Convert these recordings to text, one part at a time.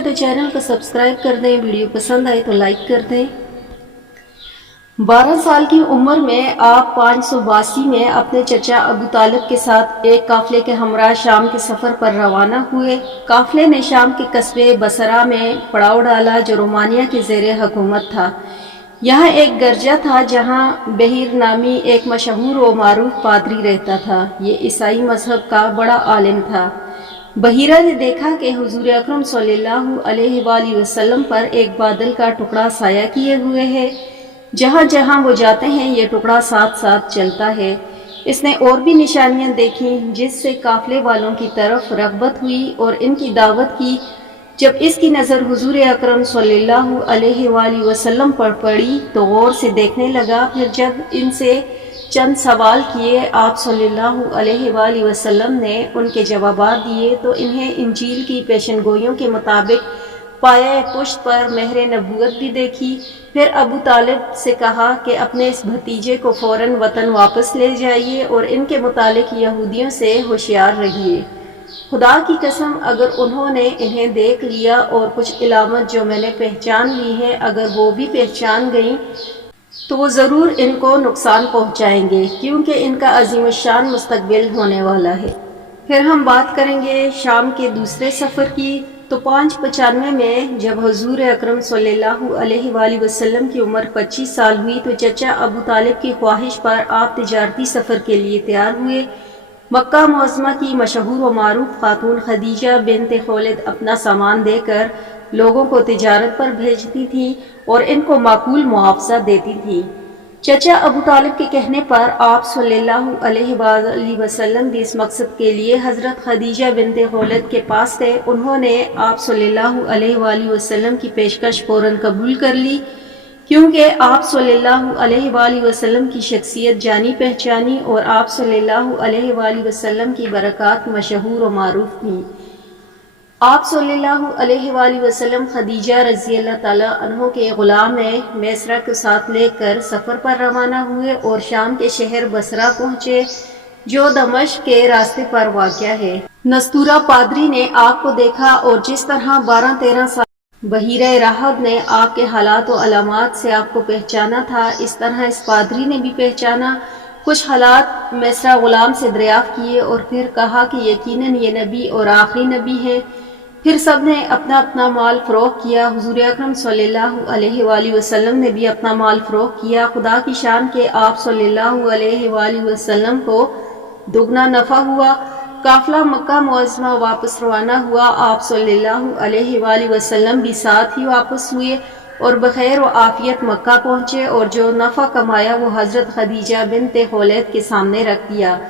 तो चैनल को सब्सक्राइब कर दें, वीडियो पसंद आए तो लाइक कर दें। 12 साल की उम्र में आप 582 में अपने चचा अबू तालिब के साथ एक काफले के हमरा शाम के सफ़र पर रवाना हुए। काफले ने शाम के कस्बे बसरा में पड़ाव डाला जो रोमानिया के ज़ेरे हुकूमत था। यहाँ एक गर्जा था जहाँ बहीर नामी एक मशहूर व मारूफ पादरी रहता था। ये ईसाई मजहब का बड़ा आलिम था। बहीरा ने देखा कि हुजूर अकरम सल्लल्लाहु अलैहि वसल्लम पर एक बादल का टुकड़ा साया किए हुए है। जहाँ जहाँ वो जाते हैं ये टुकड़ा साथ साथ चलता है। इसने और भी निशानियां देखी जिससे काफले वालों की तरफ रग़बत हुई और इनकी दावत की। जब इसकी नज़र हुजूर अकरम सल्लल्लाहु अलैहि वसल्लम पर पड़ी तो गौर से देखने लगा। फिर जब इनसे चंद सवाल किए आप सल्लल्लाहु अलैहि वसल्लम ने उनके जवाबात दिए तो इन्हें इंजील की पेशनगोइयों के मुताबिक पाया पुश्त पर मेहर नबूवत भी देखी। फिर अबू तालिब से कहा कि अपने इस भतीजे को फौरन वतन वापस ले जाइए और इनके मुतालिक यहूदियों से होशियार रहिए। खुदा की कसम अगर उन्होंने इन्हें देख लिया और कुछ इलामत जो मैंने पहचान ली है अगर वो भी पहचान गई तो वो ज़रूर इनको नुकसान पहुंचाएंगे क्योंकि इनका अज़ीमुश्शान मुस्तकबिल होने वाला है। फिर हम बात करेंगे शाम के दूसरे सफ़र की। तो 595 में जब हुजूर अकरम सल्लल्लाहु अलैहि वसल्लम की उम्र 25 साल हुई तो चचा अबू तालिब की ख्वाहिश पर आप तिजारती सफ़र के लिए तैयार हुए। मक्का मुअज़्ज़मा की मशहूर व मारूफ खातून खदीजा बिन्त खुवैलिद अपना सामान देकर लोगों को तिजारत पर भेजती थी और इनको माकूल मुआवजा देती थी। चचा अबू तालिब के कहने पर आप सल्लल्लाहु अलैहि वसल्लम भी इस मकसद के लिए हज़रत खदीजा बिन्त खुवैलिद के पास गए। उन्होंने आप सल्लल्लाहु अलैहि वसल्लम की पेशकश फौरन कबूल कर ली क्योंकि आप सल्लल्लाहु अलैहि वसल्लम की शख्सियत जानी पहचानी और आप सल्लल्लाहु अलैहि वसल्लम की बरक़ात मशहूर व मारूफ थी। आप सल्लल्लाहु अलैहि वसल्लम खदीजा रज़ी अल्लाह ताला अन्हा के ग़ुलाम मैसरा को साथ लेकर सफ़र पर रवाना हुए और शाम के शहर बसरा पहुँचे जो दमिश्क के रास्ते पर वाक़या है। नस्तूरा पादरी ने आग को देखा और जिस तरह 12-13 साल बहीरा राहब ने आपके हालात व अलामात से आपको पहचाना था इस तरह इस पादरी ने भी पहचाना। कुछ हालात मैसरा ग़ुलाम से दरियाफ़्त किए और फिर कहा कि यकीनन ये नबी और आखिरी नबी है। फिर सब ने अपना अपना माल फ़रोख्त किया। हुजूर अकरम सल्लल्लाहु अलैहि वसल्लम ने भी अपना माल फ़रोख्त किया। खुदा की शान के आप सल्लल्लाहु अलैहि वसल्लम को दुगना नफ़ा हुआ। काफिला मक्का मुअज़्ज़मा वापस रवाना हुआ। आप सल्लल्लाहु अलैहि वसल्लम भी साथ ही वापस हुए और बखैर व आफियत मक्का पहुँचे और जो नफ़ा कमाया वो हज़रत खदीजा बिन्त खुवैलिद के सामने रख दिया।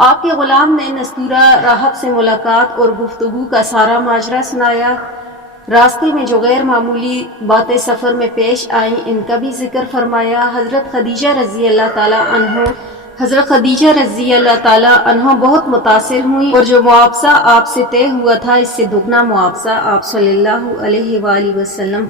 आपके ग़ुलाम ने नस्तूरा राहब से मुलाकात और गुफ्तगू का सारा माजरा सुनाया। रास्ते में जो गैर मामूली बातें सफ़र में पेश आईं इनका भी जिक्र फरमाया। हज़रत खदीजा रज़ी अल्लाह ताला अन्हा बहुत मुतासिर हुई और जो मुआवजा आपसे तय हुआ था इससे दुगना मुआवजा आप सल्लल्लाहु अलैहि वसल्लम